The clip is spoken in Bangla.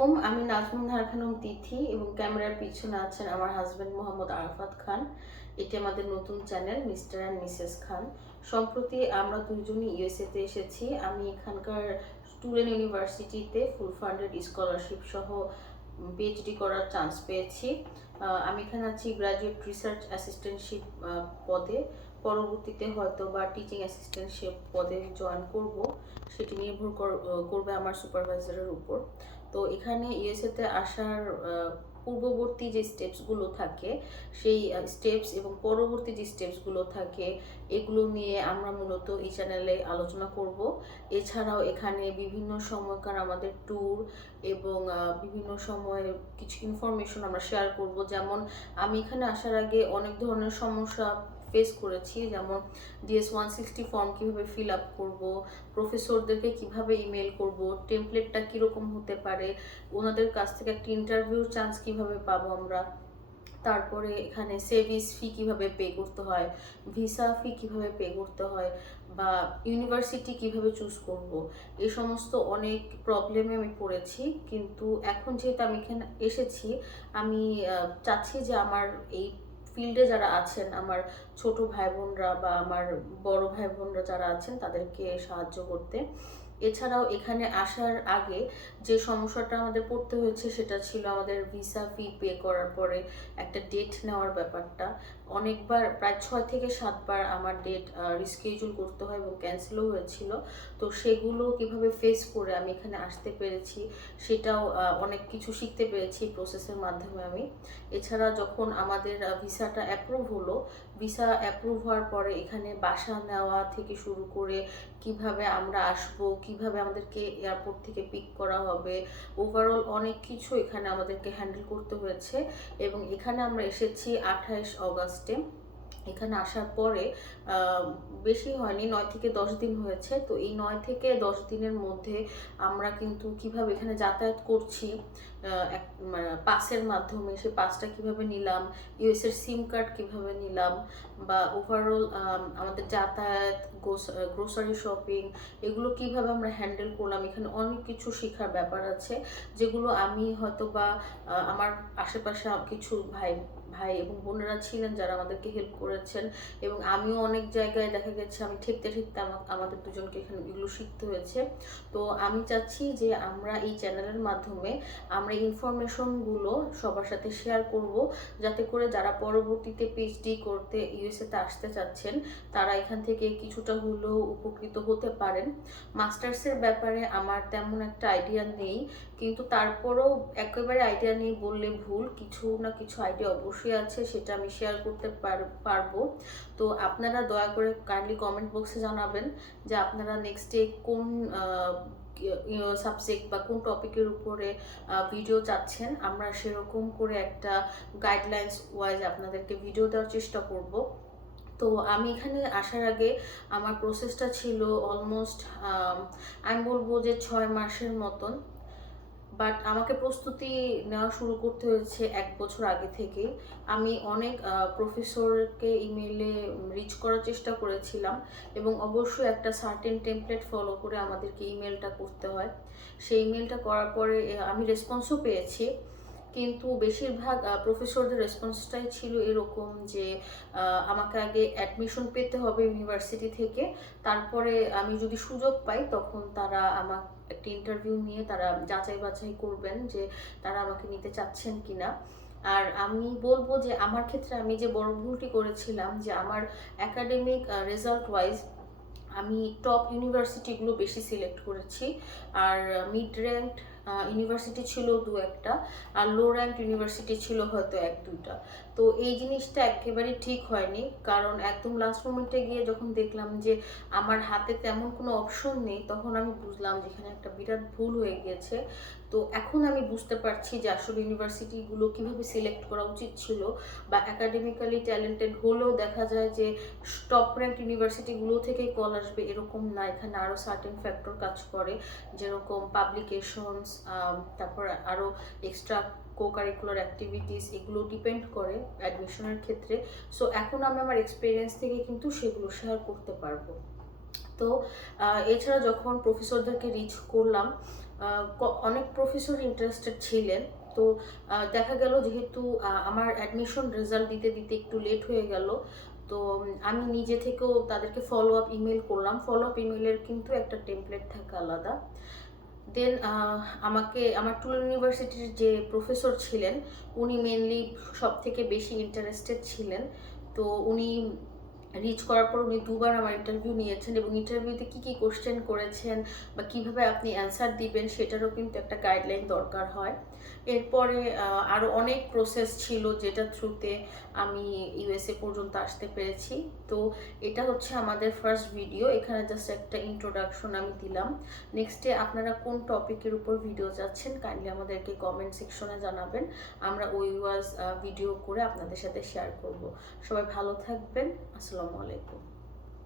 আলাইকুম, আমি নাজমুন হার খানম তিথি এবং ক্যামেরার পিছনে আছেন আমার হাজবেন্ড মোহাম্মদ আরাফাত খান। এটি আমাদের নতুন channel mister and Mrs Khan. সম্প্রতি আমরা দুজনই ইউএসএতে এসেছি। আমি এখানকার স্টুডেন্ট ইউনিভার্সিটিতে ফুল ফান্ডেড স্কলারশিপ সহ পিএইচডি করার চান্স পেয়েছি। আমি এখানে আছি গ্রাজুয়েট রিসার্চ অ্যাসিস্ট্যান্টশিপ পদে। পরবর্তীতে হয়তো বা টিচিং অ্যাসিস্ট্যান্টশিপ পদে জয়েন করব। সেটি নির্ভর কর- করবে আমার সুপারভাইজারের উপর। তো এখানে ইউএসএতে আসার পূর্ববর্তী যে স্টেপসগুলো থাকে, সেই স্টেপস এবং পরবর্তী যে স্টেপসগুলো থাকে, এগুলো নিয়ে আমরা মূলত এই চ্যানেলে আলোচনা করব। এছাড়াও এখানে বিভিন্ন সময়কার আমাদের ট্যুর এবং বিভিন্ন সময়ে কিছু ইনফরমেশন আমরা শেয়ার করব। যেমন, আমি এখানে আসার আগে অনেক ধরনের সমস্যা ফেস করেছি, যেমন ডিএস ওয়ান সিক্সটি ফর্ম কীভাবে ফিল আপ করব প্রফেসরদেরকে কীভাবে ইমেল করব টেমপ্লেটটা কীরকম হতে পারে, ওনাদের কাছ থেকে একটা ইন্টারভিউর চান্স কীভাবে পাবো আমরা, তারপরে এখানে সেভিস ফি কীভাবে পে করতে হয় ভিসা ফি কীভাবে পে করতে হয়, বা ইউনিভার্সিটি কীভাবে চুজ করব এই সমস্ত অনেক প্রবলেমে আমি পড়েছি, কিন্তু এখন যেহেতু আমি এখানে এসেছি, আমি চাচ্ছি যে আমার এই ফিল্ডে যারা আছেন, আমার ছোট ভাই বোনরা বা আমার বড় ভাই বোনরা যারা আছেন, তাদেরকে সাহায্য করতে। এছাড়াও এখানে আসার আগে যে সমস্যাটা আমাদের পড়তে হয়েছে, সেটা ছিল আমাদের ভিসা ফি পে করার পরে একটা ডেট নেওয়ার ব্যাপারটা। অনেকবার, প্রায় ছয় থেকে সাতবার আমার ডেট রিস্কেজুল করতে হয় এবং ক্যান্সেলও হয়েছিল। তো সেগুলো কীভাবে ফেস করে আমি এখানে আসতে পেরেছি, সেটাও অনেক কিছু শিখতে পেরেছি প্রসেসের মাধ্যমে আমি। এছাড়া যখন আমাদের ভিসাটা অ্যাপ্রুভ হলো ভিসা অ্যাপ্রুভ হওয়ার পরে এখানে বাসা নেওয়া থেকে শুরু করে কীভাবে আমরা আসব, কীভাবে আমাদেরকে এয়ারপোর্ট থেকে পিক করা হবে ওভারঅল অনেক কিছু এখানে আমাদেরকে হ্যান্ডেল করতে হয়েছে। এবং এখানে আমরা এসেছি আঠাইশ অগাস্টে এখানে আসার পরে বেশি হয়নি, নয় থেকে দশ দিন হয়েছে। তো এই নয় থেকে দশ দিনের মধ্যে আমরা কিন্তু কীভাবে এখানে যাতায়াত করছি এক মানে পাসের মাধ্যমে সে পাসটা কীভাবে নিলাম ইউএস এর সিম কার্ড কীভাবে নিলাম, বা ওভারঅল আমাদের যাতায়াত গ্রোসারি শপিং এগুলো কীভাবে আমরা হ্যান্ডেল করলাম, এখানে অনেক কিছু শেখার ব্যাপার আছে, যেগুলো আমি হয়তো বা আমার আশেপাশে কিছু ভাই ভাই এবং বোনেরা ছিলেন যারা আমাদেরকে হেল্প করেছেন এবং আমিও অনেক জায়গায় দেখা গেছে আমি ঠেকতে ঠেকতে আমা- আমাদের দুজনকে এখানে এগুলো শিখতে হয়েছে। তো আমি চাচ্ছি যে আমরা এই চ্যানেলের মাধ্যমে আমরা ইনফরমেশনগুলো সবার সাথে শেয়ার করব যাতে করে যারা পরবর্তীতে পিএইচডি করতে ইউএসএতে আসতে চাচ্ছেন তারা এখান থেকে কিছুটা হলেও উপকৃত হতে পারেন। মাস্টার্সের ব্যাপারে আমার তেমন একটা আইডিয়া নেই, কিন্তু তারপরেও একেবারে আইডিয়া নেই বললে ভুল, কিছু না কিছু আইডিয়া অবশ্যই আছে সেটা আমি শেয়ার করতে পার- পারব। তো আপনারা দয়া করে কাইন্ডলি কমেন্ট বক্সে জানাবেন যে আপনারা নেক্সট ডে কোন সাবজেক্ট বা কোন টপিকের উপরে ভিডিও চাচ্ছেন, আমরা সেরকম করে একটা গাইডলাইন্স ওয়াইজ আপনাদেরকে ভিডিও দেওয়ার চেষ্টা করব। তো আমি এখানে আসার আগে আমার প্রসেসটা ছিল অলমোস্ট আমি বলব যে ছয় মাসের মতন। বাট আমাকে প্রস্তুতি নেওয়া শুরু করতে হয়েছে এক বছর আগে থেকে। আমি অনেক প্রফেসরকে ইমেলে রিচ করার চেষ্টা করেছিলাম এবং অবশ্যই একটা সার্টেন টেমপ্লেট ফলো করে আমাদেরকে ইমেলটা করতে হয়। সেই ইমেলটা করার পরে আমি রেসপন্সও পেয়েছি। কিন্তু বেশিরভাগ প্রফেসরদের রেসপন্সটাই ছিল এরকম যে আমাকে আগে অ্যাডমিশন পেতে হবে ইউনিভার্সিটি থেকে। তারপরে আমি যদি সুযোগ পাই, তখন তারা আমার একটা ইন্টারভিউ নিয়ে তারা যাচাই বাছাই করবেন যে তারা আমাকে নিতে চাচ্ছেন কিনা। আর আমি বলব যে, আমার ক্ষেত্রে আমি যে বড় ভুলটি করেছিলাম যে, আমার একাডেমিক রেজাল্ট ওয়াইজ আমি টপ ইউনিভার্সিটিগুলো বেশি সিলেক্ট করেছি। আর মিড র্যাঙ্ক ইউনিভার্সিটি ছিল দু একটা আর লো র্যাঙ্ক ইউনিভার্সিটি ছিল হয়তো এক দুইটা। তো এই জিনিসটা একেবারেই ঠিক হয়নি, কারণ একদম লাস্ট মোমেন্টে গিয়ে যখন দেখলাম যে আমার হাতে তেমন কোনো অপশন নেই, তখন আমি বুঝলাম যে এখানে একটা বিরাট ভুল হয়ে গিয়েছে। তো এখন আমি বুঝতে পারছি যে আসলে ইউনিভার্সিটিগুলো কীভাবে সিলেক্ট করা উচিত ছিল বা একাডেমিক্যালি ট্যালেন্টেড হলেও দেখা যায় যে টপ র্যাঙ্ক ইউনিভার্সিটিগুলো থেকেই কল আসবে, এরকম না। এখানে আরও সার্টেন ফ্যাক্টর কাজ করে, যেরকম পাবলিকেশনস তারপর আরও এক্সট্রা কো কারিকুলার অ্যাক্টিভিটিস এগুলো ডিপেন্ড করে অ্যাডমিশনের ক্ষেত্রে। সো এখন আমি আমার এক্সপিরিয়েন্স থেকে কিন্তু সেগুলো শেয়ার করতে পারব। তো এছাড়া যখন প্রফেসরদেরকে রিচ করলাম অনেক প্রফেসর ইন্টারেস্টেড ছিলেন। তো দেখা গেল যেহেতু আমার অ্যাডমিশন রেজাল্ট দিতে দিতে একটু লেট হয়ে গেল, তো আমি নিজে থেকেও তাদেরকে ফলো আপ ইমেল করলাম। ফলো আপ ইমেলের কিন্তু একটা টেমপ্লেট থাকে আলাদা। দেন আমাকে, আমার টুল ইউনিভার্সিটির যে প্রফেসর ছিলেন, উনি মেনলি সব থেকে বেশি ইন্টারেস্টেড ছিলেন। তো উনি রিচ করার পর উনি দুবার আমার ইন্টারভিউ নিয়েছেন এবং ইন্টারভিউতে কী কী কোশ্চেন করেছেন বা কীভাবে আপনি অ্যান্সার দিবেন সেটারও কিন্তু একটা গাইডলাইন দরকার হয়। এরপরে আরও অনেক প্রসেস ছিল যেটা থ্রুতে আমি ইউএসএ পর্যন্ত আসতে পেরেছি। তো এটা হচ্ছে আমাদের ফার্স্ট ভিডিও এখানে জাস্ট একটা ইন্ট্রোডাকশন আমি দিলাম। নেক্সটে আপনারা কোন টপিকের উপর ভিডিও চাচ্ছেন কাইন্ডলি আমাদেরকে কমেন্ট সেকশনে জানাবেন। আমরা ওই ওয়াজ ভিডিও করে আপনাদের সাথে শেয়ার করব। সবাই ভালো থাকবেন। আসসালামু আলাইকুম।